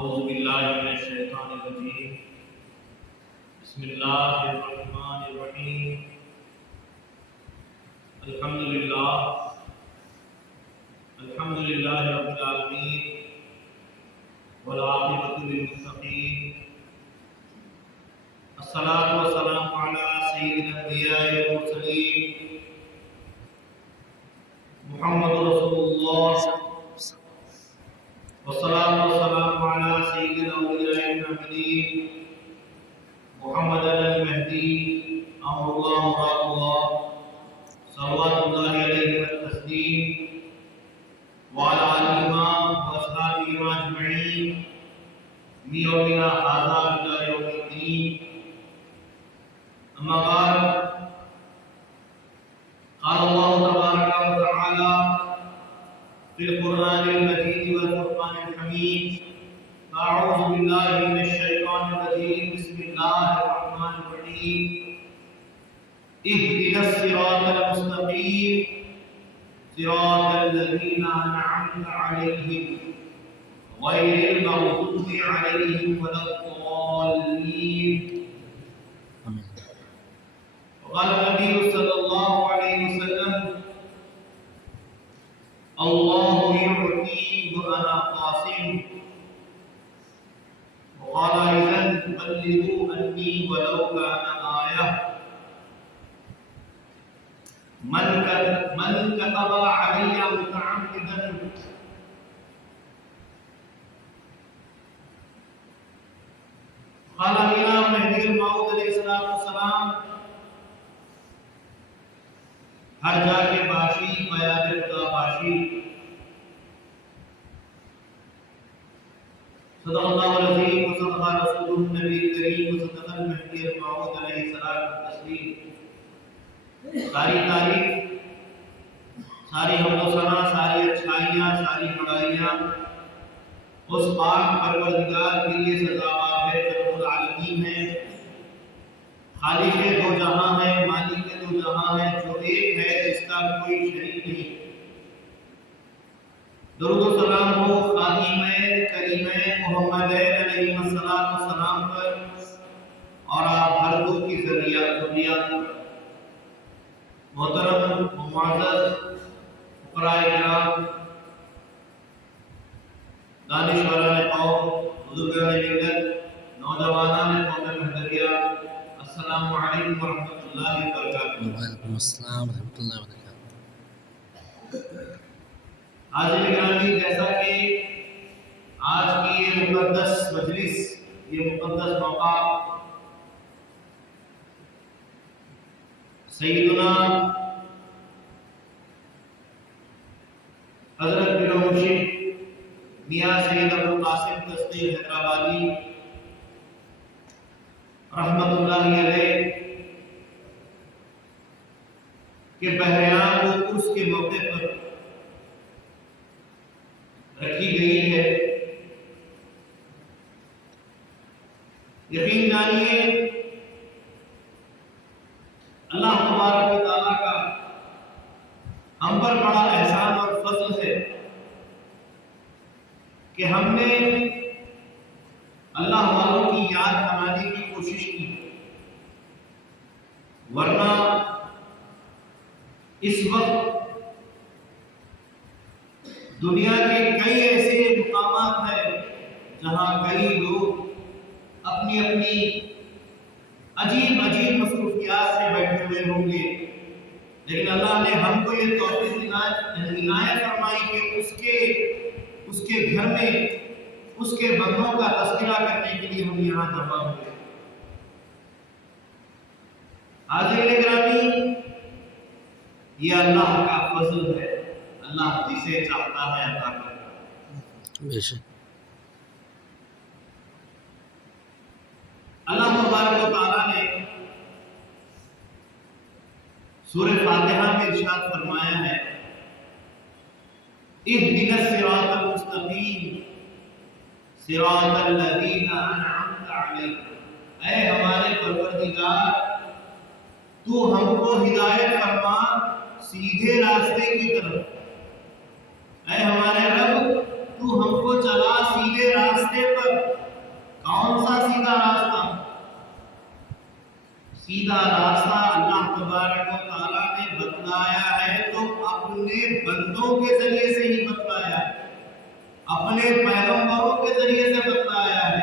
اعوذ باللہ من الشیطان الرجیم بسم اللہ الرحمن الرحیم الحمدللہ رب العالمین والعاقبۃ للمتقین الصلاۃ والسلام علی سید الانبیاء والمرسلین محمد رسول اللہ والصلاة والسلام على سيد الأولياء والآخرين محمد المهدي أمر الله مراد الله صلوات الله عليه والتسليم وعلى آله وأصحابه أجمعين من يومنا هذا إلى يوم الدين. أما بعد، قال الله تبارك وتعالى في القرآن المجيد والفرقان الحميد: أعوذ بالله من الشيطان الرجيم بسم الله الرحمن الرحيم اهدنا الصراط المستقيم صراط الذين أنعمت عليهم غير المغضوب عليهم ولا الضالين. وقال النبي صلى الله عليه وسلم: الله يعطي وأنا قاسم. وقال أيضا: بلغوا عني ولو كان آية. من كتب علي متعمدا قال الإمام مهدي الموعود علیہ السلام: ہر جا کے باشی بیان خدا باشی. صدق اللہ العظیم وصدق رسول النبی الکریم وصدق المہدی الموعود علیہ الصلوۃ والتسلیم. ساری تعریف، ساری حمد و ثنا، ساری اچھائیاں، ساری بڑائیاں اس پاک پروردگار کے لیے سزاوار ہے جو رب العالمین ہے، خالق دو جہاں ہے، مالک دو جہاں ہے، جو ایک ہے، جس کا کوئی شریک نہیں. درود و سلام ہو خاتمین کریمین محمد علیہ السلام پر اور آپ ہر دو کی ذریات پر. محترم معزز فقراء کرام، دانشوران قوم، بزرگان ملت، نوجوانان قوم مہدویہ، السلام علیکم ورحمۃ اللہ وبرکاتہ. وعلیکم السلام ورحمۃ اللہ وبرکاتہ. حاضرین گرامی، جیسا کہ آج کی یہ مقدس مجلس، یہ مقدس موقع سیدنا حضرت پیر و مرشد میاں سید ابو القاسم چشتی حیدرآبادی رحمت اللہ علیہ کے بہریان و عرس کے موقع پر رکھی گئی ہے. یقین جانیے اللہ تبارک و تعالیٰ کا ہم پر بڑا احسان اور فضل ہے کہ ہم نے اللہ والوں کی یاد بنانے کی کوشش کی، ورنہ اس وقت دنیا کے کئی ایسے مقامات ہیں جہاں کئی لوگ اپنی عجیب مصروفیات سے بیٹھے ہوئے ہوں گے، لیکن اللہ نے ہم کو یہ توفیق عنایت فرمائی کہ اس کے گھر میں اس کے بندوں کا تذکرہ کرنے کے لیے ہم یہاں جمع ہوئے. حاضرین گرامی، یہ اللہ کا فضل ہے، اللہ جسے چاہتا ہے عطا کرتا ہے. بے شک. اللہ تبارک و تعالیٰ نے سورہ فاتحہ میں ارشاد فرمایا ہے: اهدنا الصراط المستقیم صراط الذین انعمت علیہم. اے ہمارے پروردگار، تو ہم کو ہدایت فرما سیدھے راستے کی طرف. اے ہمارے رب، تو ہم کو چلا سیدھے راستے پر. سیدھا راستہ اللہ تبارک و تعالیٰ نے بتلایا ہے تو اپنے بندوں کے ذریعے سے ہی بتلایا ہے، اپنے پیغمبروں کے ذریعے سے بتلایا ہے،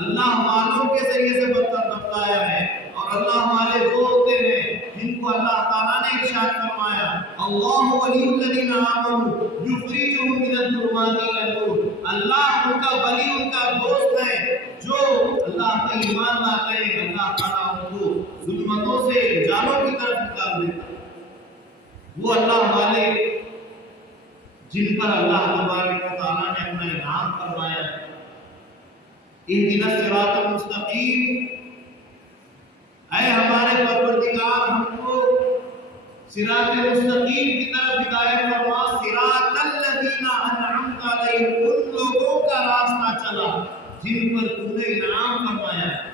اللہ والوں کے ذریعے سے بتلایا ہے۔ اور اللہ والے وہ ہوتے ہیں جن کو اللہ تعالیٰ نے ارشاد فرمایا اللہ ولی الذین آمنوا یخرجهم من الظلمات الی النور، اللہ ان کا ولی، ان کا دوست ہے جو اللہ پر ایمان لاتے ہیں، اللہ تعالیٰ ان کو ظلمتوں سے اجالوں کی طرف نکال دیتا ہے۔ وہ اللہ والے جن پر اللہ تبارک و تعالیٰ نے اپنا انعام فرمایا ہے۔ اہدنا الصراط المستقیم، اے ہمارے پروردگار ہم کو صراط مستقیم کی طرف ہدایت فرما، صراط الذین انعمت علیہم، ان لوگوں کا راستہ چلا جن پر تو نے انعام فرمایا ہے۔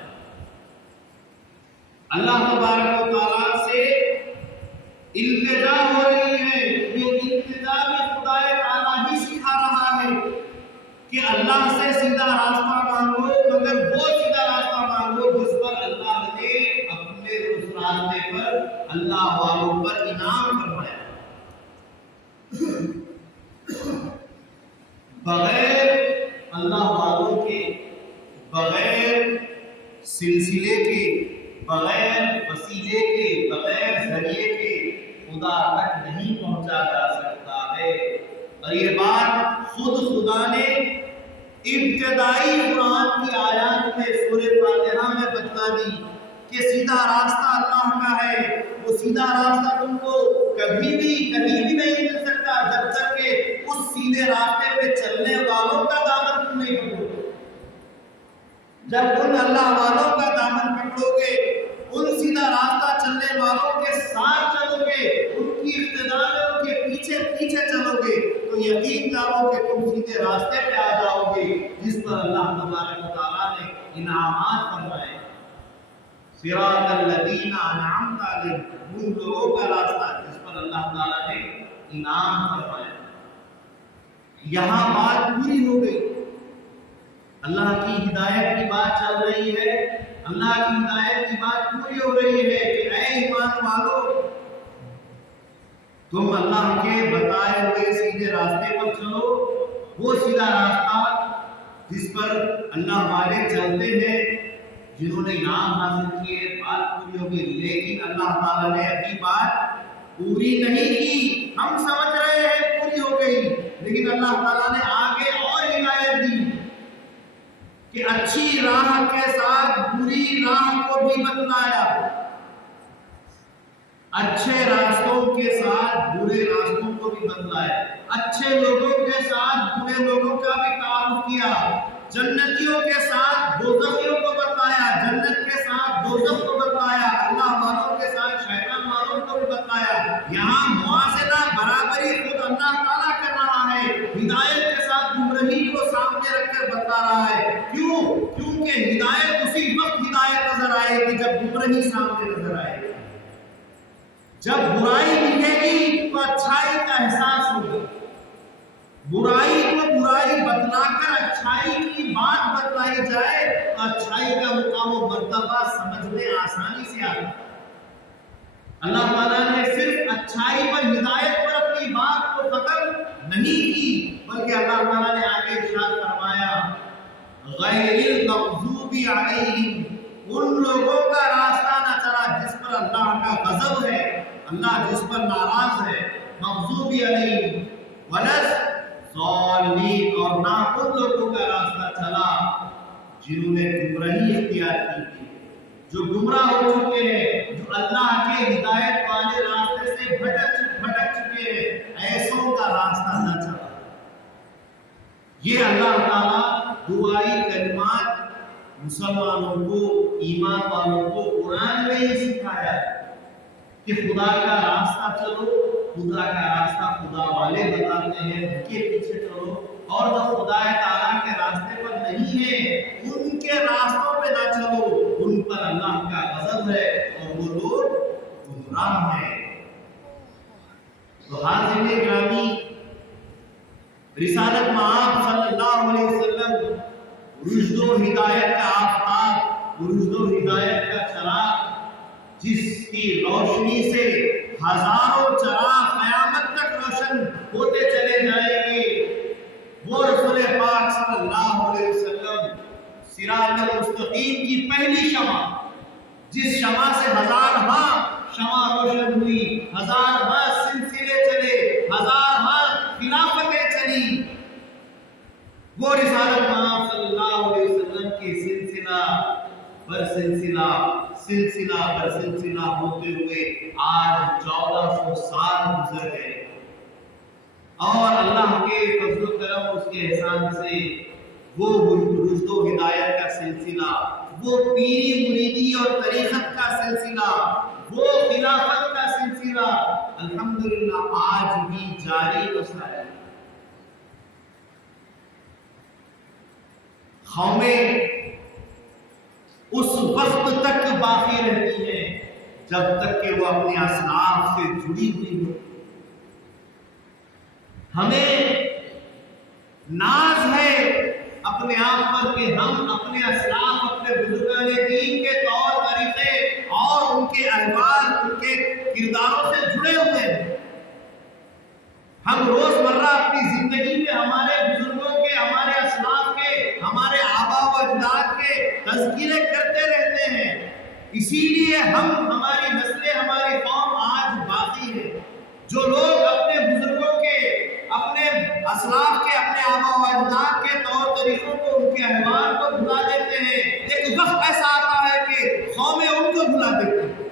اللہ تبارک و تعالیٰ سے التجا ہو رہی ہے، یہ التجا بھی خدا تعالیٰ ہی سکھا رہا ہے کہ اللہ سے سیدھا راستہ مانگو، مگر وہ سیدھا راستہ مانگو جس پر اللہ نے اپنے اس راستے پر اللہ والوں پر انعام فرمایا۔ بغیر اللہ والوں کے، بغیر سلسلے کے، بغیر وسیلے کے، بغیر ذریعے کے خدا تک نہیں پہنچا جا سکتا ہے۔ اور یہ بات خود خدا نے ابتدائی قرآن کی آیات میں سورہ فاتحہ میں بتلا دی کہ سیدھا راستہ اللہ کا ہے، وہ سیدھا راستہ تم کو کبھی بھی نہیں مل سکتا جب تک کہ اس سیدھے راستے پہ چلنے والوں کا دامن تم نہیں پکڑو گے۔ جب ان اللہ والوں کا دامن پکڑو گے، ان سیدھا راستہ چلنے والوں کے ساتھ چلو گے، ان کی اقتداء میں ان کے پیچھے پیچھے چلو گے، تو یقین جانو کہ تم سیدھے راستے پہ آ جاؤ گے جس پر اللہ تبارک و تعالیٰ نے انعامات فرمائے۔ صراط الذین انعمت علیہم، ان لوگوں کا راستہ جس پر اللہ تعالیٰ نے انعام فرمایا۔ یہاں بات پوری ہو گئی، اللہ کی ہدایت کی بات چل رہی ہے، اللہ کی ہدایت کی بات پوری ہو رہی ہے کہ اے ایمان والو، تم اللہ کے بتائے ہوئے سیدھے راستے پر چلو، وہ سیدھا راستہ جس پر اللہ والے چلتے ہیں، جنہوں نے انعام حاصل کیے، بات پوری ہوگی۔ لیکن اللہ تعالیٰ نے ابھی بات پوری نہیں کی، ہم سمجھ رہے ہیں پوری ہو گئی، لیکن اللہ تعالیٰ نے آگے اور ہدایت دی کہ اچھی راہ کے ساتھ بری راہ کو بھی بتلایا، اچھے راستوں کے ساتھ برے راستوں کو بھی بتلایا، اچھے لوگوں کے ساتھ برے لوگوں کا بھی تعارف کیا، جنتیوں کے ساتھ دوزخیوں کو بتلایا، جنت کے ساتھ دوزخ کو بتلایا، اللہ والوں کے ساتھ شیطان والوں کو بھی بتلایا۔ یہاں موازنہ برابری خود اللہ تعالیٰ کر رہا ہے، ہدایت کے ساتھ گمراہی کو سامنے رکھ کر بتا رہا ہے۔ کیوں؟ کیونکہ ہدایت اسی وقت ہدایت نظر آئے گی جب گمراہی سامنے نظر آئے گی، جب برائی دکھے گی تو اچھائی کا احساس ہوگا، برائی کو برائی بتلا کر اچھائی کی بات بتلائی جائے تو اچھائی کا مقام و مرتبہ سمجھنے آسانی سے آتا ہے۔ اللہ تعالیٰ نے صرف اچھائی پر ہدایت پر اپنی بات کو ختم نہیں کی، بلکہ اللہ تعالیٰ نے آگے ارشاد فرمایا غیر المغضوب علیہم، ان لوگوں کا راستہ نہ چلا جس پر اللہ کا غضب ہے، اللہ جس پر ناراض ہے، مغضوب علیہم ولس ضالین، اور نہ ان لوگوں کا راستہ چلا جنہوں نے گمراہی اختیار کی تھی، جو گمراہ ہو چکے ہیں، جو اللہ کے ہدایت والے راستے سے بھٹک چکے ہیں، ایسوں کا راستہ نہ چلا۔ یہ اللہ تعالیٰ دعائی کلمات مسلمانوں کو، ایمان والوں کو قرآن میں ہی سکھایا ہے کہ خدا کا راستہ چلو، خدا کا راستہ خدا والے بتاتے ہیں، ان کے پیچھے چلو، اور جو خدا تعالیٰ کے راستے پر نہیں ہے ان کے راستوں پہ نہ چلو، ان پر اللہ کا غضب ہے اور وہ لوگ گمراہ ہیں۔ تو حاضرین گرامی، رسالت مآب صلی اللہ علیہ وسلم رشد و ہدایت کا آفتاب، رشد و ہدایت کا چراغ، جس کی روشنی سے ہزاروں چراغ قیامت تک روشن ہوتے چلے جائیں گے، وہ رسول پاک صلی اللہ علیہ وسلم صراط المستقیم کی پہلی شمع، جس شمع سے ہزارہا شمع روشن ہوئی، ہزارہا سلسلے چلے، ہزارہا خلافتیں چلی، وہ رسالت مآب صلی اللہ علیہ وسلم کی سلسلہ بر سلسلہ، سلسلہ بر سلسلہ ہوتے ہوئے آج 1400 سال گزر گئے، اور اللہ کے فضل و کرم، اس کے احسان سے وہ رشد و ہدایت کا سلسلہ، وہ پیری مریدی اور طریقت کا سلسلہ، وہ خلافت کا سلسلہ الحمدللہ آج بھی جاری و ساری۔ قومیں اس وقت تک باقی رہتی ہیں جب تک کہ وہ اپنے اسلاف سے جڑی ہوئی ہو۔ ہمیں ناز ہے اپنے آپ پر کہ ہم اپنے اسلاف، اپنے بزرگان دین کے طور طریقے اور ان کے احوال، ان کے کرداروں سے جڑے ہوئے ہیں۔ ہم روز مرہ اپنی زندگی میں ہمارے بزرگوں کے، ہمارے اسلاف کے، ہمارے آبا و اجداد کے تذکرے کرتے رہتے ہیں، اسی لیے ہماری نسلیں، ہماری قوم آج باقی ہے۔ جو لوگ اپنے بزرگوں کے، اپنے اسلاف کے، اپنے آبا و اجداد کے طور طریقوں کو، ان کے احوال کو بھلا دیتے ہیں، ایک وقت ایسا آتا ہے کہ قومیں ان کو بھلا دیتی ہیں،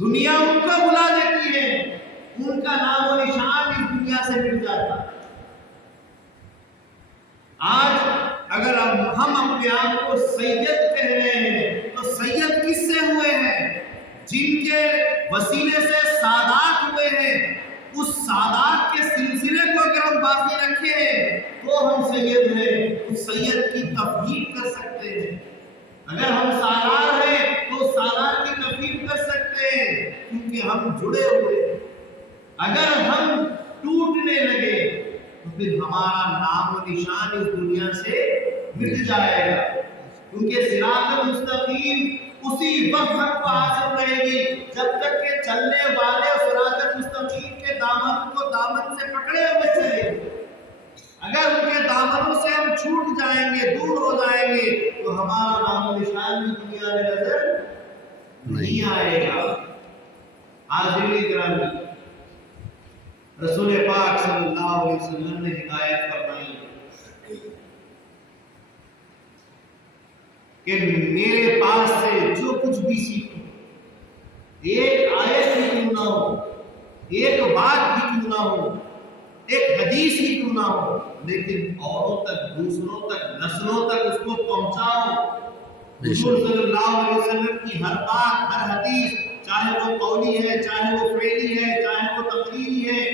دنیا ان کو بھلا دیتی ہے، ان کا نام و نشان اس دنیا سے مٹ جاتا ہے۔ آج اگر ہم اپنے آپ کو سید کہہ رہے ہیں تو سید کس سے ہوئے ہیں؟ جن کے وسیلے سے سادات ہوئے ہیں، اس سادات کے سلسلے کو اگر ہم باقی رکھیں تو ہم سید ہیں، اس سید کی تفہیم کر سکتے ہیں۔ اگر ہم سالار ہیں تو سالار کی تفہیم کر سکتے ہیں، کیونکہ ہم جڑے ہوئے ہیں۔ اگر ہم ٹوٹنے لگے تو پھر ہمارا نام و نشان اس دنیا سے مٹ جائے گا، کیونکہ صراط المستقیم اسی وقت ہم کو حاصل رہے گی جب تک کہ چلنے والے صراط المستقیم کے دامن کو دامن سے پکڑے ہوئے چلے۔ اگر ان کے دامنوں سے ہم چھوٹ جائیں گے، دور ہو جائیں گے، تو ہمارا نام و نشان بھی دنیا میں نظر نہیں آئے گا۔ حاضرین گرامی، رسول پاک صلی اللہ علیہ وسلم نے ہدایت فرمائی کہ میرے پاس سے جو کچھ بھی سیکھو، ایک آیت ہی کیوں نہ ہو، ایک بات بھی کیوں نہ ہو، ایک حدیث ہی کیوں نہ ہو، لیکن اوروں تک، دوسروں تک، نسلوں تک اس کو پہنچاؤ۔ حضور صلی اللہ علیہ وسلم کی ہر بات، ہر حدیث، چاہے وہ قولی ہے، چاہے وہ فعلی ہے، چاہے وہ تقریری ہے،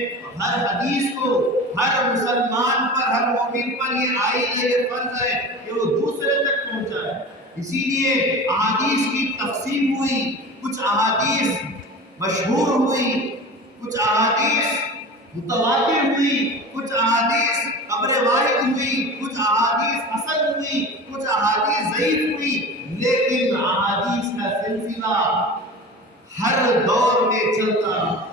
ہر حدیث کو ہر مسلمان پر، ہر مومن پر یہ عائد ہے، یہ فرض ہے کہ وہ دوسرے تک پہنچائے۔ اسی لیے احادیث کی تقسیم ہوئی، کچھ احادیث مشہور ہوئی، کچھ احادیث متواتر ہوئی، کچھ احادیث قبر واحد ہوئی، کچھ احادیث حسن ہوئی، کچھ احادیث ضعیف ہوئی، لیکن احادیث کا سلسلہ ہر دور میں چلتا رہا۔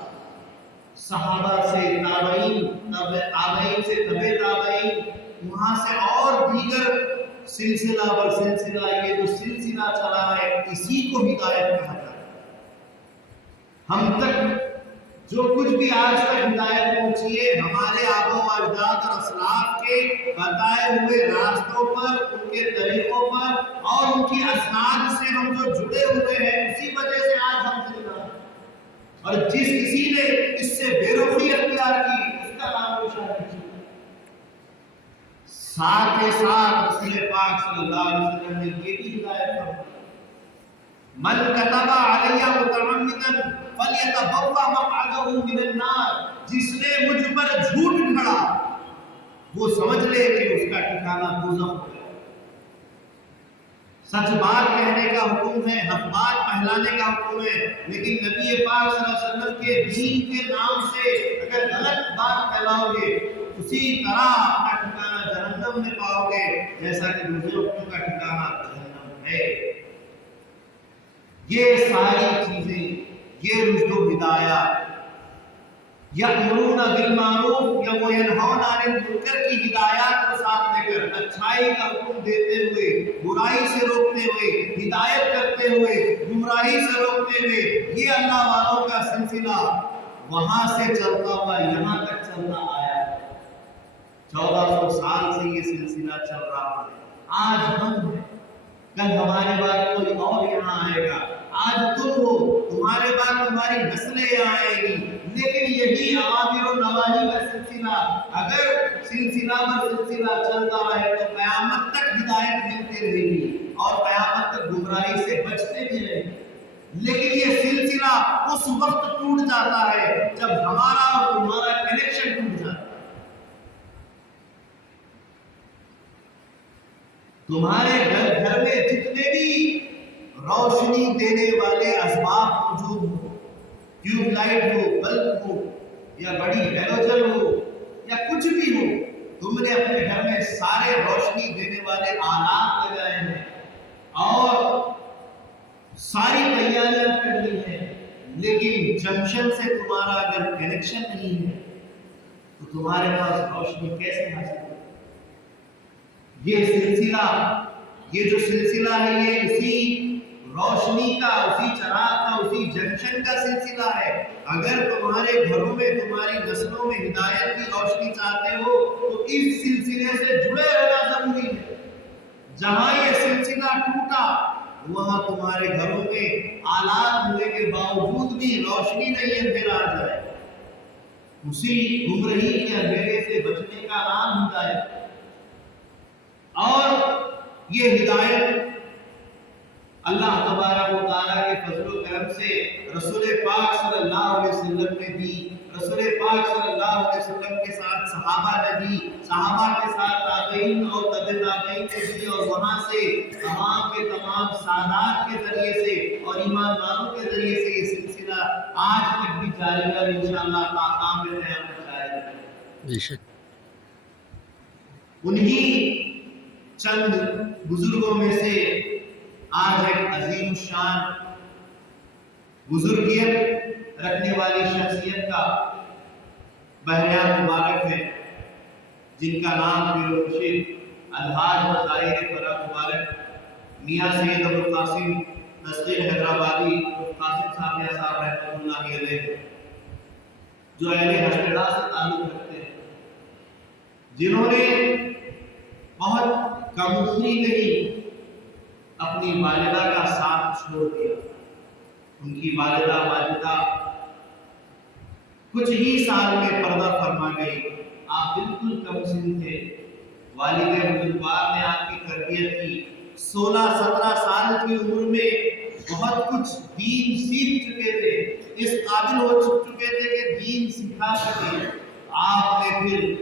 صحابہ سے تابعین، تابعین سے تبع تابعین، وہاں سے اور دیگر سلسلہ بر سلسلہ، یہ جو سلسلہ چلا ہے اسی کو ہدایت کہا جاتا ہے۔ ہم تک جو کچھ بھی آج تک ہدایت پہنچی ہے، ہمارے آبا و اجداد اور اسلاف کے بتائے ہوئے راستوں پر، ان کے طریقوں پر اور ان کی اسناد سے ہم جو جڑے ہوئے ہیں، اسی وجہ سے آج ہم زندہ ہیں۔ اور جس کسی نے اس سے بے رخی اختیار کی، اس کا نام روشن ہے۔ ساتھ ہی ساتھ رسول پاک صلی اللہ علیہ وسلم نے یہ بھی ہدایت فرمائی، من کتب علی متعمدا فلیتبوأ مقعدہ من النار، جس نے مجھ پر جھوٹ گھڑا وہ سمجھ لے کہ اس کا ٹھکانہ دوزخ ہے۔ سچ بات کہنے کا حکم ہے، حق بات پہلانے کا حکم ہے، لیکن نبی پاک صلی اللہ علیہ وسلم کے دین کے نام سے اگر غلط بات پھیلاؤ گے، اسی طرح اپنا ٹھکانہ جہنم میں پاؤ گے، جیسا کہ دوسروں کا ٹھکانہ جہنم ہے۔ یہ ساری چیزیں، یہ رشد و ہدایات، یأمرون بالمعروف یا وینہون عن المنکر کی ہدایات کو ساتھ لے کر، اچھائی کا حکم دیتے ہوئے، برائی سے روکتے ہوئے، ہدایت کرتے ہوئے، گمراہی سے روکتے ہوئے، یہ اللہ والوں کا سلسلہ وہاں سے چلتا ہوا یہاں تک چلتا آیا ہے۔ 1400 سال سے یہ سلسلہ چل رہا ہے۔ آج ہم ہیں، کل ہمارے بعد کوئی اور یہاں آئے گا، آج تم ہو، تمہارے بعد تمہاری نسلیں یہاں آئے گی، لیکن یہی اوامر و نواہی کا سلسلہ اگر سلسلہ پر سلسلہ چلتا رہے تو قیامت تک ہدایت ملتی رہے گی اور قیامت تک گمراہی سے بچتے بھی رہیں گے۔ لیکن یہ سلسلہ اس وقت ٹوٹ جاتا ہے جب ہمارا اور تمہارا کنیکشن ٹوٹ جاتا ہے۔ تمہارے گھر میں جتنے بھی روشنی دینے والے اسباب موجود ہو، ٹیوب لائٹ ہو، بلب ہو، یا بڑی ہیلوجن ہو، یا کچھ بھی ہو، تم نے اپنے گھر میں سارے روشنی دینے والے آلات لگائے ہیں اور ساری تیاریاں کر لی ہیں، لیکن جنکشن سے تمہارا اگر کنیکشن نہیں ہے تو تمہارے پاس روشنی کیسے حاصل ہوگی؟ یہ سلسلہ، یہ جو سلسلہ ہے، یہ اسی روشنی کا، اسی چراغ کا، اسی جنکشن کا سلسلہ ہے۔ اگر تمہارے گھروں میں، تمہاری نسلوں میں ہدایت کی روشنی چاہتے ہو تو اس سلسلے سے جڑے رہنا ضروری ہے۔ جہاں یہ سلسلہ ٹوٹا وہاں تمہارے گھروں میں آلات ہونے کے باوجود بھی روشنی نہیں، اندھیرا آ جائے۔ اسی گمراہی کے اندھیرے سے بچنے کا نام ہدایت۔ اور یہ ہدایت اللہ تبارک و تعالیٰ کے فضل و کرم سے رسول پاک صلی اللہ علیہ وسلم نے دی، رسول پاک صلی اللہ علیہ وسلم کے ساتھ صحابہ نے دی، صحابہ کے ساتھ تابعین اور تبع تابعین نے دی، اور وہاں سے تمام کے تمام سادات کے ذریعے سے اور ایمان والوں کے ذریعے سے یہ سلسلہ آج تک بھی جاری ہے اور انشاءاللہ تا قیام قیامت جاری ہے۔ بے شک انہی چند بزرگوں میں سے آج ایک عظیم الشان بزرگیت رکھنے والی شخصیت کا بہرام مبارک ہے، جن کا نام پیر و مرشد الحاج مظاہر فرح مبارک میاں سید ابوالقاسم نسخیل حیدرآبادی قاسم صاحب یا صاحب رحمۃ اللہ علیہ، جو اہل حجرہ سے تعلق رکھتے ہیں، جنہوں نے بہت کم عمری میں ہی اپنی والدہ کا ساتھ چھوڑ دیا۔ ان کی والدہ ماجدہ کچھ ہی سال میں پردہ فرما گئی، آپ بالکل کم سن تھے۔ والد بزرگوار نے آپ کی تربیت کی، 16-17 سال کی عمر میں بہت کچھ دین سیکھ چکے تھے، اس قابل ہو چکے تھے کہ دین سکھا سکے۔ آپ نے پھر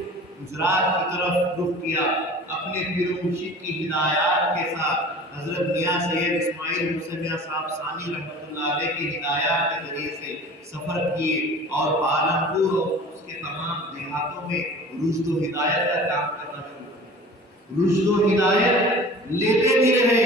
گجرات کی طرف رخ کیا، اپنے پیر و مرشد کی ہدایات کے ساتھ حضرت میاں سید اسماعیل حسین میاں صاحب ثانی رحمۃ اللہ علیہ کی ہدایات کے ذریعے سے سفر کیے اور پالنپور اور اس کے تمام دیہاتوں میں رشد و ہدایت کا کام کرنا شروع کیا۔ رشد و ہدایت لیتے بھی رہے،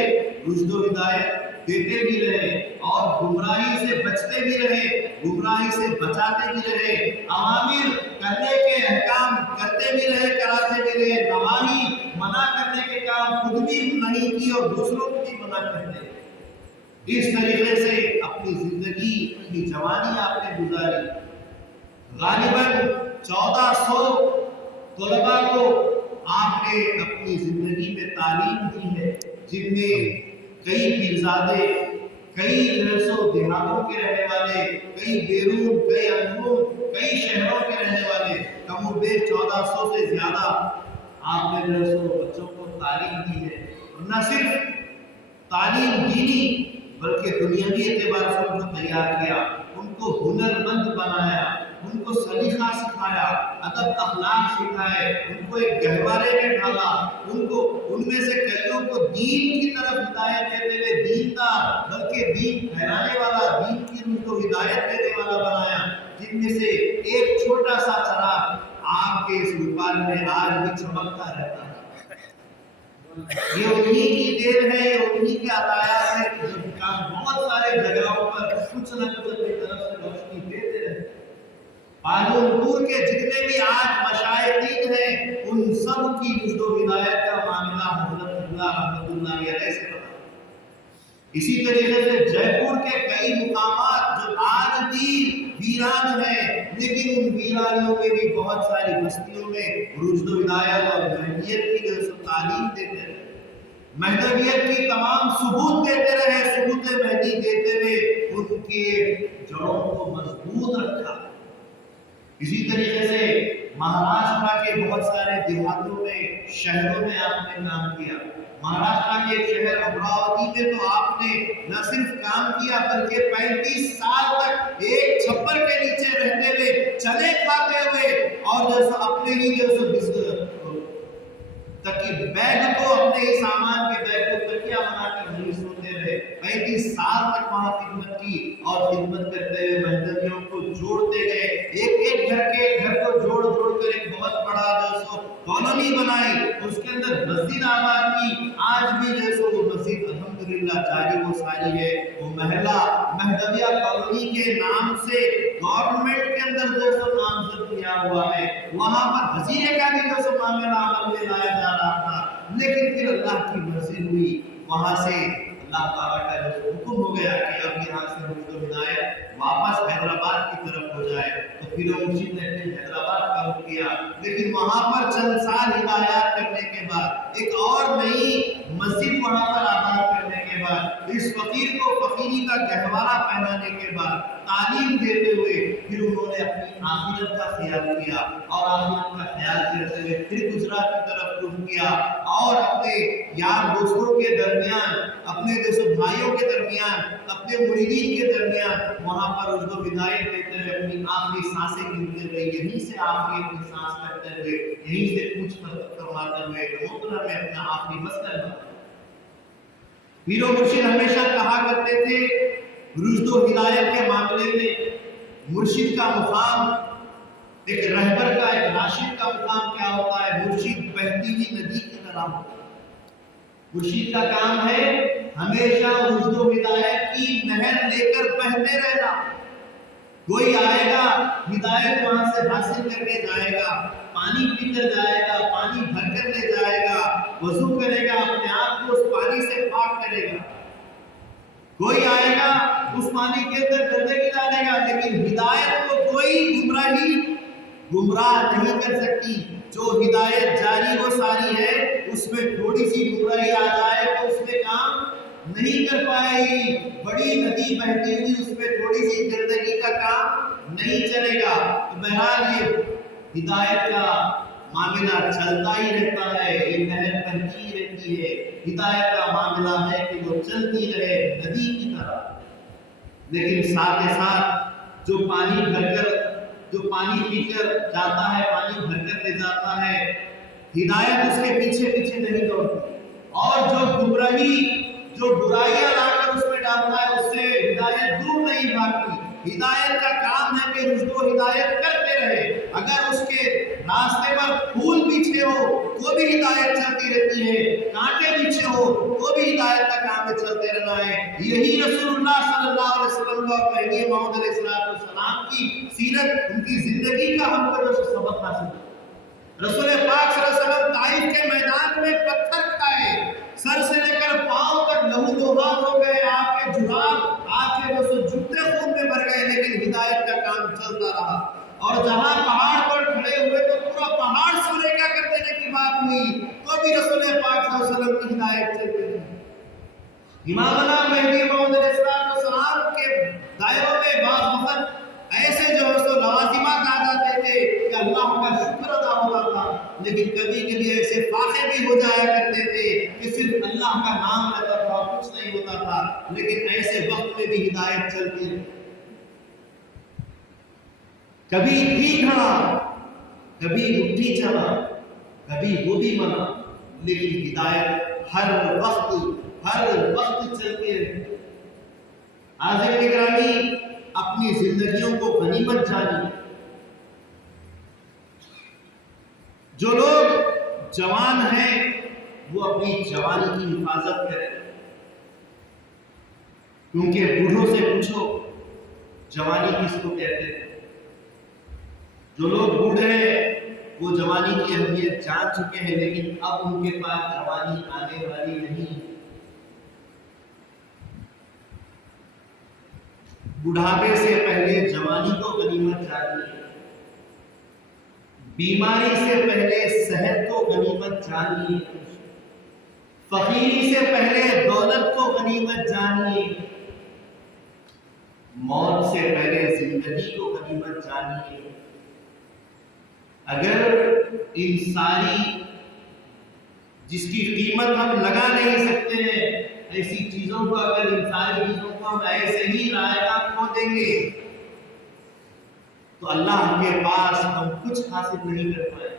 رشد و ہدایت دیتے بھی رہے، اور گمراہی سے بچتے بھی رہے، گمراہی سے بچاتے بھی رہے، اوامر کرنے کے احکام کرتے بھی رہے، کراتے بھی رہے، نواہی منع کرنے کے کام خود بھی نہیں کی اور دوسروں کو بھی منع کرتے رہے۔ اس طریقے سے اپنی زندگی، اپنی جوانی آپ نے گزاری۔ غالباً 1400 طلباء کو آپ نے اپنی زندگی میں تعلیم دی ہے، جن میں کئی پیرزادے، کئی دیہاتوں کے رہنے والے، کئی بیرون، کئی اندرون، کئی شہروں کے رہنے والے، کم و بیش 1400 سے زیادہ آپ نے بچوں کو تعلیم دی ہے۔ اور نہ صرف تعلیم دینی بلکہ دنیاوی اعتبار سے ان کو تیار کیا، ان کو ہنرمند بنایا، ان کو سلیقہ سکھایا، ادب اخلاق سکھائے، ان کو ایک گہوارے میں ڈالا، ان میں سے کئیوں کو دین کی طرف ہدایت دیتے ہوئے دیندار بلکہ دین پھیلانے والا، دین کی ان کو ہدایت دینے والا بنایا، جن میں سے ایک چھوٹا سا چراغ آپ کے اس روپال میں آج بھی چمکتا رہتا ہے۔ یہ انہی کی دین ہے، یہ انہی کے عطایات ہے، شام بہت سارے جگہوں پر کچھ نہ کچھ اپنی طرف سے روشنی دیتے رہے. قانون پور کے جتنے بھی آج مشائخین ہیں ان سب کی رشد و ہدایت کا معاملہ حضرت اللہ رحمۃ اللہ علیہ سے رہا. اسی طریقے سے جے پور کے کئی مقامات جو آج بھی ویران ہیں لیکن ان ویرانیوں میں بھی بہت ساری بستیوں میں رشد و ہدایت اور مہدیت کی جو تعلیم دیتے رہے, مہدویت کی تمام ثبوت دیتے رہے, ثبوت مہدی دیتے ہوئے ان کے جڑوں کو مضبوط رکھا. اسی طریقے سے مہاراشٹر کے بہت سارے دیہاتوں میں شہروں میں آپ نے کام کیا. مہاراشٹر کے ایک شہر امراوتی میں تو آپ نے نہ صرف کام کیا بلکہ 35 سال تک ایک چھپر کے نیچے رہتے ہوئے چلے کھاتے ہوئے اور جیسا اپنے ہی بیگ کو اپنے ہی سامان کے بیگ کو تکیہ بنا کر نہیں سوتے رہے. 35 سال تک وہاں خدمت کی اور خدمت کرتے ہوئے مہدویوں کو جوڑتے گئے. ایک گھر کو جوڑ کر ایک بہت بڑا جو سو کالونی بنائی, اس کے اندر مسجد آباد کی. آج بھی جو سو وہ مسجد الحمدللہ جاری و ساری ہے. وہ محلہ مہدویہ کالونی کے نام سے گورنمنٹ کے اندر جو سو نامزد کیا ہوا ہے. وہاں پر وزیرے کا بھی جو سو معاملہ عمل میں لایا جا رہا تھا, لیکن پھر اللہ کی مرضی ہوئی, وہاں سے اللہ تعالیٰ کا جو حکم ہو گیا کہ اب یہاں سے رشد و ہدایت واپس حیدرآباد کی طرف ہو جائے. تو پھر مرشد نے حیدرآباد کا رخ کیا, لیکن وہاں پر چند سال ہدایات کرنے کے بعد ایک اور نئی مسجد وہاں پر آباد کرنے کے بعد اس فقیر کو فقیری کا گہوارہ پہنانے کے بعد تعلیم دیتے ہوئے پھر انہوں نے اپنی آخرت کا خیال کیا اور آخرت کا خیال کرتے ہوئے پھر گجرات کی طرف رخ کیا اور اپنے یار دوستوں کے درمیان, اپنے دوستوں بھائیوں کے درمیان, اپنے مریدین کے درمیان وہاں پر رشد و ہدایت دیتے ہوئے اپنی آخری سانسیں گنتے ہوئے یہیں سے آخری اپنی سانس کرتے ہوئے یہیں سے کچھ فرماتے ہوئے محترم میں اپنا آخری مسئلہ بنا. پیر و مرشد ہمیشہ کہا کرتے تھے رشد و ہدایت کے معاملے میں مرشد کا مقام, ایک رہبر کا, ایک راشد کا مقام کیا ہوتا ہے؟ مرشد بہتی ہوئی ندی کی طرح ہوتا ہے. مرشد کا کام ہے ہمیشہ رشد و ہدایت کی نہر لے کر بہتے رہنا. کوئی آئے گا ہدایت وہاں سے حاصل کر کے جائے گا, پانی پی کر جائے گا, پانی بھر کر لے جائے گا, وضو کرے گا, اپنے آپ کو اس پانی سے پاک کرے گا. کوئی آئے گا اس پانی کے اندر گندگی ڈالے گا, لیکن ہدایت کو کوئی گمراہ نہیں کر سکتی. جو ہدایت جاری و ساری ہے اس میں تھوڑی سی گمراہی آ جائے تو اس میں کام نہیں کر پائے گی. بڑی ندی بہتی ہوئی اس میں تھوڑی سی گندگی کا کام نہیں چلے گا. تو بہرحال یہ ہدایت کا معاملہ چلتا ہی رہتا ہے, یہ نہر بہتی ہی رہتی ہے. ہدایت کا معاملہ ہے کہ وہ چلتی رہے ندی کی طرح, لیکن ساتھ ساتھ جو پانی پی کر جاتا ہے, پانی بھر کر لے جاتا ہے, ہدایت اس کے پیچھے پیچھے نہیں دوڑتی. اور جو برائیاں لا کر اس میں ڈالتا ہے اس سے ہدایت دور نہیں بھاگتی. ہدایت کا کام ہے کہ رشد و ہدایت کرتے رہے. اگر اس کے راستے پر پھول پیچھے ہو تو بھی ہدایت چلتی رہتی ہے, کانٹے پیچھے ہو تو بھی ہدایت کا کام ہے چلتے رہنا ہے. یہی رسول اللہ صلی اللہ علیہ وسلم اور مہدی موعود علیہ السلام کی سیرت, ان کی زندگی کا ہم کو جو سبق حاصل ہے. رسول پاک صلی اللہ علیہ وسلم طائف کے میدان میں پتھر کھائے, سر سے لے کر پاؤں تک لہو لہان ہو گئے, آپ کے جراب, آپ کے جوتے خون میں بھر گئے, لیکن ہدایت کا کام چلتا رہا. اور جہاں پہاڑ پر کھڑے ہوئے تو پورا پہاڑ سونے کا کر دینے کی بات ہوئی تو بھی رسول پاک صلی اللہ علیہ وسلم کی ہدایت چلتی رہی. امامنا مہدی موعود علیہ السلام کے دائروں میں بعض وقت ایسے جو ہے سو لوازمات آ جاتے تھے کہ اللہ کا شکر ادا ہوتا تھا, لیکن کبھی کبھی ایسے فاقے بھی ہو جایا کرتے تھے کہ صرف اللہ کا نام رہتا تھا, کچھ نہیں ہوتا تھا. لیکن ایسے وقت میں بھی ہدایت چلتی رہی. کبھی ٹھیک ہاں, کبھی مٹھی چلا, کبھی وہ بھی منا, لیکن ہدایت ہر وقت چلتے رہے. حاضرین گرامی, اپنی زندگیوں کو غنیمت جانی. جو لوگ جوان ہیں وہ اپنی جوانی کی حفاظت کریں. کیونکہ بوڑھوں سے پوچھو جوانی کس کو کہتے ہیں. جو لوگ بوڑھے ہیں وہ جوانی کی اہمیت جان چکے ہیں، لیکن اب ان کے پاس جوانی آنے والی نہیں. بڑھاپے سے پہلے جوانی کو غنیمت جانیے، بیماری سے پہلے صحت کو غنیمت جانیے، فقیری سے پہلے دولت کو غنیمت جانیے، موت سے پہلے زندگی کو غنیمت جانیے. اگر ان ساری جس کی قیمت ہم لگا نہیں سکتے ہیں، ایسی چیزوں کو اگر ان ساری چیزوں کو ہم ایسے ہی رائے کھو دیں گے تو اللہ کے پاس ہم کچھ حاصل نہیں کر پائیں.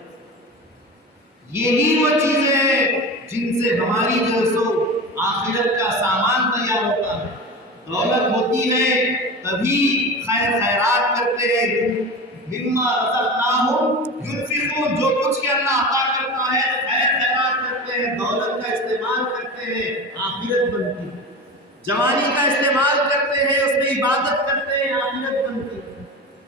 یہی وہ چیزیں ہیں جن سے ہماری جو سو آخرت کا سامان تیار ہوتا ہے. دولت ہوتی ہے تبھی خیر خیرات کرتے ہیں، مما رزقناہم ينفقون، جو کچھ کے اللہ عطا کرتا ہے خیر خیرات کرتے ہیں، دولت کا استعمال کرتے ہیں، آخرت بنتی ہے. جوانی کا استعمال کرتے ہیں، اس میں عبادت کرتے ہیں، آخرت بنتی ہے.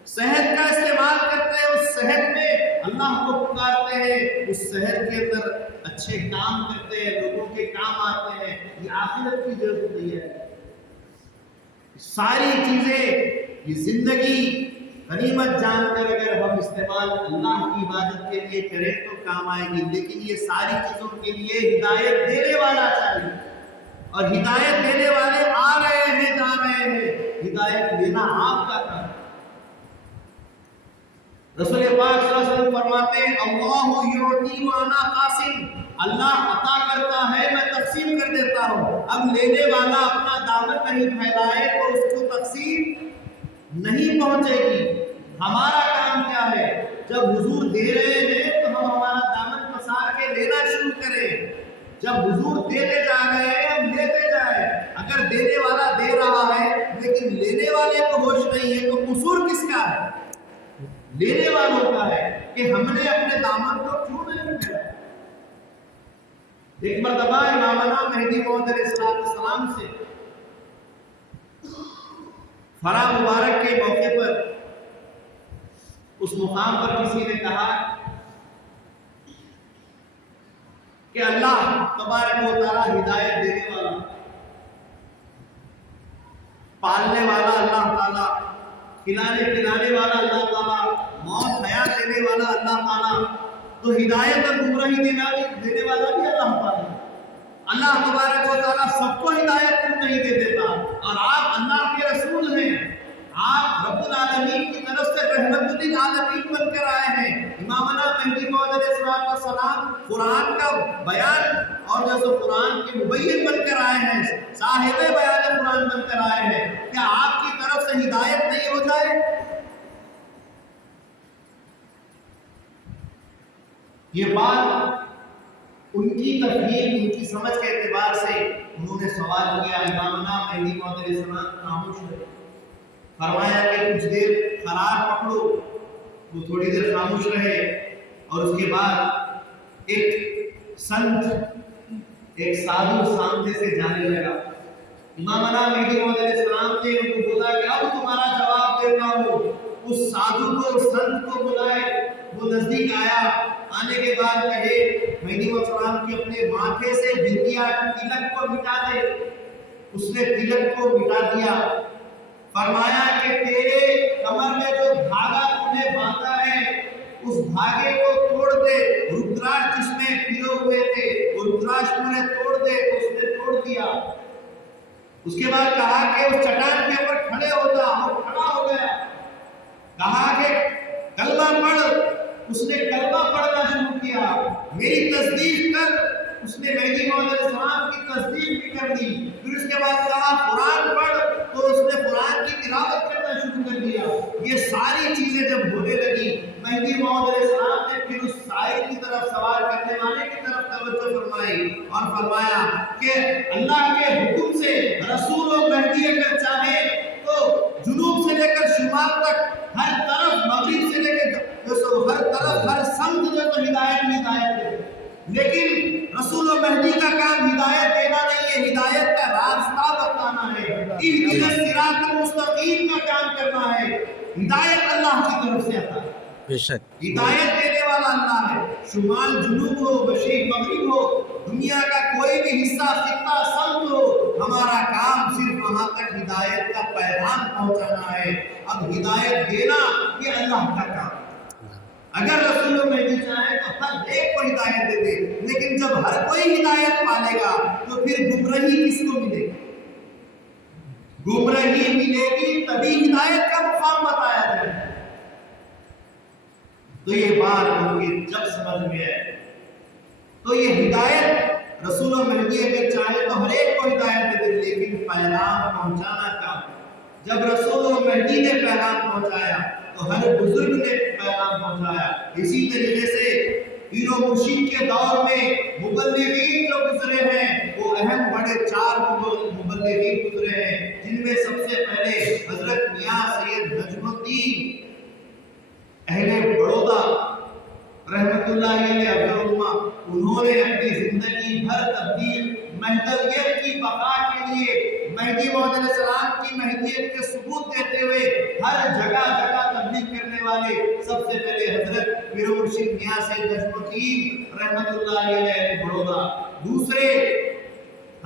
صحت کا استعمال کرتے ہیں، اس صحت میں اللہ کو پکارتے ہیں، اس صحت کے اندر اچھے کام کرتے ہیں، لوگوں کے کام آتے ہیں، یہ آخرت کی ضرورت نہیں ہے. ساری چیزیں یہ زندگی غنیمت جان کر اگر ہم استعمال اللہ کی عبادت کے لیے کریں تو کام آئے گی. لیکن یہ ساری چیزوں کے لیے ہدایت دینے والا چاہیے، اور ہدایت دینے والے آ رہے ہیں جا رہے ہیں، ہدایت دینا آپ کا کام. رسول پاک صلی اللہ علیہ وسلم فرماتے ہیں اللہ یعطی وانا قاسم، اللہ عطا کرتا ہے میں تقسیم کر دیتا ہوں. اب لینے والا اپنا دامن نہیں پھیلائے تو اس کو تقسیم نہیں پہنچے گی. ہمارا کام کیا ہے؟ جب حضور دے رہے ہیں تو ہم ہمارا دامن پسار کے لینا شروع کریں. جب حضور دیتے جا رہے ہیں ہم لیتے جائیں. اگر دینے والا دے رہا ہے لیکن لینے والے کو ہوش نہیں ہے تو قصور کس کا ہے؟ لینے والوں کا ہے کہ ہم نے اپنے دامن کو کیوں نہیں کیا. ایک مرتبہ امامنا مہدی موعود علیہ السلام سے فرا مبارک کے موقع پر اس مقام پر کسی نے کہا کہ اللہ تبارک و تعالی ہدایت دینے والا، پالنے والا اللہ تعالی، کھلانے پلانے والا اللہ تعالی، موت حیات دینے والا اللہ تعالی، تو ہدایت اور گمراہی دینے والا بھی اللہ تعالی. اللہ تبارک و تعالی سب کو ہدایت کیوں نہیں دے دیتا؟ اور آپ اللہ کے رسول ہیں، آپ رب العالمین کی طرف سے رحمت للعالمین بن کر آئے ہیں. امامنا مہدی موعود علیہ السلام قرآن کا بیان اور جیسے قرآن کے مبین بن کر آئے ہیں، صاحب بیان قرآن بن کر آئے ہیں. کیا آپ کی طرف سے ہدایت نہیں ہو جائے؟ یہ بات ان کی تفہیم، ان کی سمجھ کے اعتبار سے انہوں نے سوال کیا. امامنا مہدی موعود علیہ السلام خاموش رہے. فرمایا کہ کچھ دیر قرار پکڑو. وہ تھوڑی دیر خاموش رہے اور اس کے بعد ایک سنت، ایک سادھو سامنے سے جانے لگا. امامنا مہدی موعود علیہ السلام نے ان کو بولا کہ اب تمہارا جواب دیتا ہوں. اس سادھو کو، سنت کو بلائے. وہ نزدیک آیا. آنے کے بعد کہے مہدی موعود علیہ السلام کے اپنے ماتھے سے بندیا تلک کو مٹا دے. اس نے تلک کو مٹا دیا. فرمایا کہ تیرے کمر میں جو دھاگا تم نے باندھا ہے اس دھاگے کو توڑ دے. رودراش جس میں پھرے ہوئے تھے وہ رودراش کو نے توڑ دے. اس نے توڑ دیا. اس کے بعد کہا کہ اس چٹان کے اوپر کھڑے ہو جا. وہ کھڑا ہو گیا. کہا کہ کلمہ پڑھ. اس نے کلمہ پڑھنا شروع کیا. میری تصدیق کر. اس نے مہدی موعود علیہ السلام کی تصدیق بھی کر دی. پھر اس کے بعد کہا قرآن پڑھ. تو اس نے قرآن کی تلاوت کرنا شروع کر دیا. یہ ساری چیزیں جب ہونے لگی مہدی موعود علیہ السلام نے پھر اس سائل کی طرف، سوال کرنے والے کی طرف توجہ فرمائی اور فرمایا کہ اللہ کے حکم سے رسول و مہدی اگر چاہے تو جنوب سے لے کر شمال تک ہر طرف، مغرب سے لے کر ہر طرف، ہر سمت جو تو ہدایت دے. لیکن رسول و مہدی کا کام ہدایت دینا نہیں ہے، ہدایت کا راستہ بتانا ہے. اہدنا الصراط المستقیم کا کام کرنا ہے، ہدایت اللہ کی طرف سے آتا ہے، بے شک ہدایت دینے والا اللہ ہے، شمال جنوب ہو، مشرق مغرب ہو، دنیا کا کوئی بھی حصہ خطہ سمت ہو، ہمارا کام صرف وہاں تک ہدایت کا پیغام پہنچانا ہے۔ اب ہدایت دینا یہ اللہ کا کام ہے۔ اگر رسول مہدی چاہے تو ہر ایک کو ہدایت دے دے، لیکن جب ہر کوئی ہدایت پالے گا تو پھر گمراہی کس کو ملے گی؟ گمراہی ملے گی تبھی ہدایت کا مقام بتایا جائے۔ تو یہ بات ممکن جب سمجھ میں آئے تو یہ ہدایت رسول مہدی اگر چاہے تو ہر ایک کو ہدایت دے دے، لیکن پیغام پہنچانا کام۔ جب رسول مہدی نے پیغام پہنچایا تو ہر بزرگ نے پیغام پہنچایا۔ اسی طریقے سے پیر و مرشد کے دور میں مبلغین جو گزرے ہیں وہ اہم بڑے 4 مبلغین گزرے ہیں، جن میں سب سے پہلے حضرت میاں سید نجم الدین اہل بڑودہ رحمت اللہ علیہ الامہ، انہوں نے اپنی زندگی بھر تبلیغ مہدویت کی بقا کے لیے، مہدی موعود علیہ السلام کی مہدیت کے ثبوت دیتے ہوئے ہر جگہ جگہ تبلیغ کرنے والے سب سے پہلے حضرت پیر و مرشد میاں سید نجم الدین رحمت اللہ علیہ بڑودہ، دوسرے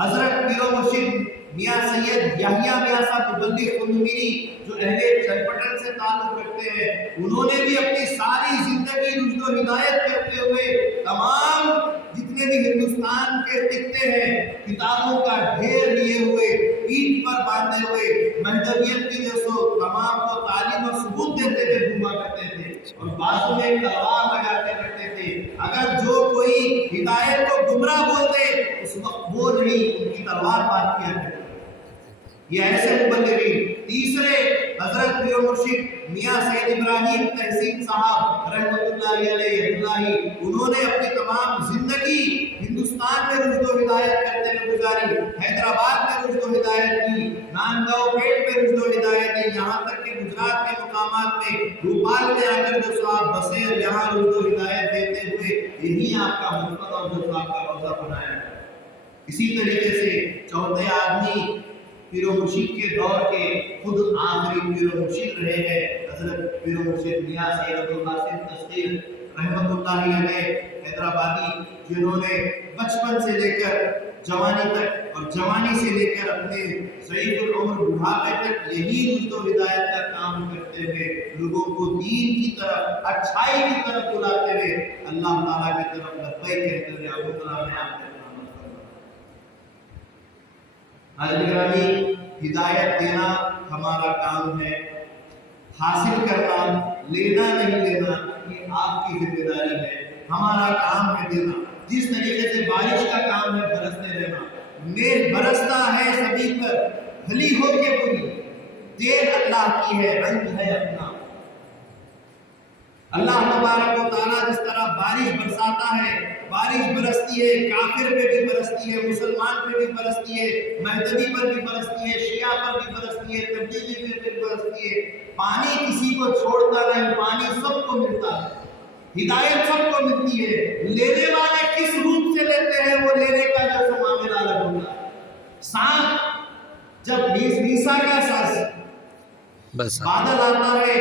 حضرت پیر و مرشد میاں سید یحییٰ میاں صاحب مبلغ قندمیری جو اہل چلپٹن سے تعلق رکھتے ہیں، انہوں نے بھی اپنی ساری زندگی رشد و ہدایت کرتے ہوئے تمام جتنے بھی ہندوستان کے خطے ہیں کتابوں کا ڈھیر لیے ہوئے، پیٹھ پر باندھے ہوئے مہدویت کی جو سو تمام کو تعلیم اور ثبوت دیتے ہوئے گھوما کرتے تھے، اور بازو میں تلوار لگا کے رکھتے تھے۔ اگر جو کوئی ہدایت کو گمراہ بول دے اس وقت وہ نہیں، ان کی تلوار بات کیا کرتے۔ یہ ایسے مبلغین۔ تیسرے حضرت پیر و مرشد میاں سید ابراہیم تحسین صاحب رحمت اللہ علیہ، انہوں نے اپنی تمام زندگی ہندوستان میں رشد و ہدایت کرتے ہوئے گزاری، حیدرآباد میں رشد و ہدایت کی، نانگاؤ پیٹ میں رشد و ہدایت کی، یہاں تک کہ گجرات کے مقامات میں بھوپال میں آ کر جو صاحب بسے اور یہاں رشد و ہدایت دیتے ہوئے یہی آپ کا مقصد اور جو آپ کا روزہ بنایا ہے۔ اسی طریقے سے چوتھے آدمی پیر و مرشد کے دور کے خود آخری پیر و مرشد رہے ہیں حضرت پیر و مرشد میاں سید عبدالقاسم تسخیر رحمت اللہ علیہ حیدرآبادی، جنہوں نے بچپن سے لے کر جوانی تک اور جوانی سے لے کر اپنے ضعیف العمر بڑھاپے تک یہی رشد و ہدایت کا کام کرتے ہوئے لوگوں کو دین کی طرف، اچھائی کی طرف بلاتے ہوئے اللہ تعالیٰ کی طرف لبیک کہتے ہوئے ابو تعالیٰ نے آپ گرامی، ہدایت دینا ہمارا کام ہے، حاصل کرنا، لینا نہیں لینا یہ آپ کی ذمہ داری ہے، ہمارا کام ہے دینا۔ جس طریقے سے بارش کا کام ہے برستے رہنا، میگھ برستا ہے سبھی پر، بھلی ہو کے بری، دیر اللہ کی ہے رنگ ہے اپنا۔ اللہ تبارک و تعالیٰ جس طرح بارش برساتا ہے، بارش برستی ہے، کافر پہ بھی برستی ہے، مسلمان پہ بھی برستی ہے، مہدوی پر بھی برستی ہے، شیعہ پر بھی برستی ہے، تبلیغی پہ بھی برستی ہے۔ پانی کسی کو چھوڑتا نہیں، پانی سب کو ملتا ہے، ہدایت سب کو ملتی ہے، لینے والے کس روپ سے لیتے ہیں وہ لینے کا جو معاملہ الگ ہوتا ہے۔ سانپ جب میسا کا ساز بادل آتا ہے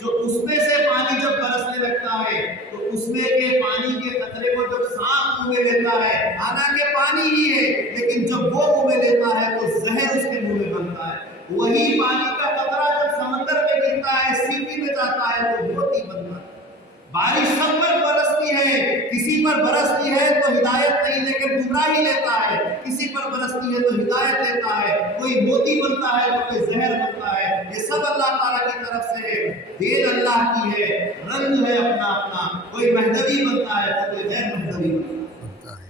جو اس میں سے پانی جب برسنے لگتا ہے تو اس میں کے پانی کے قطرے کو جب سانپ منہ میں لیتا ہے، حالانکہ پانی ہی ہے لیکن جب وہ منہ میں لیتا ہے تو زہر اس کے منہ میں بنتا ہے۔ وہی پانی کا قطرہ جب سمندر میں گرتا ہے، سیپی میں جاتا ہے تو موتی بنتا ہے۔ بارش سب پر برستی ہے، کسی پر برستی ہے تو ہدایت نہیں لیکن گمراہی لیتا ہے، کسی پر برستی ہے تو ہدایت لیتا ہے، کوئی موتی بنتا ہے تو کوئی زہر بنتا ہے۔ یہ سب اللہ تعالیٰ کی طرف سے ہے، دین اللہ کی ہے، رنگ ہے اپنا اپنا، کوئی مہدوی بنتا ہے تو کوئی غیر مہدوی بنتا ہے،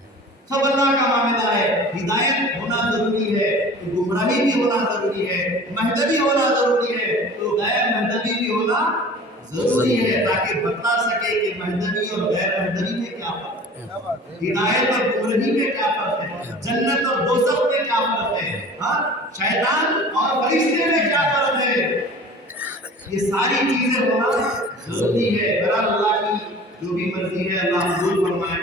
سب اللہ کا معاملہ ہے۔ ہدایت ہونا ضروری ہے تو گمراہی بھی ہونا ضروری ہے، مہدوی ہونا ضروری ہے تو غیر مہدوی بھی ہونا ضروری ہے، تاکہ بتا سکے کہ مہدوی اور غیر مہدوی میں کیا فرق ہے، ہدایت اور گمراہی میں کیا فرق ہے، جنت اور دوزخ میں کیا فرق ہے، شیطان اور فرشتے میں کیا فرق ہے۔ یہ ساری چیزیں ہونا ضروری ہے۔ بہرحال اللہ کی جو بھی مرضی ہے اللہ قبول فرمائے۔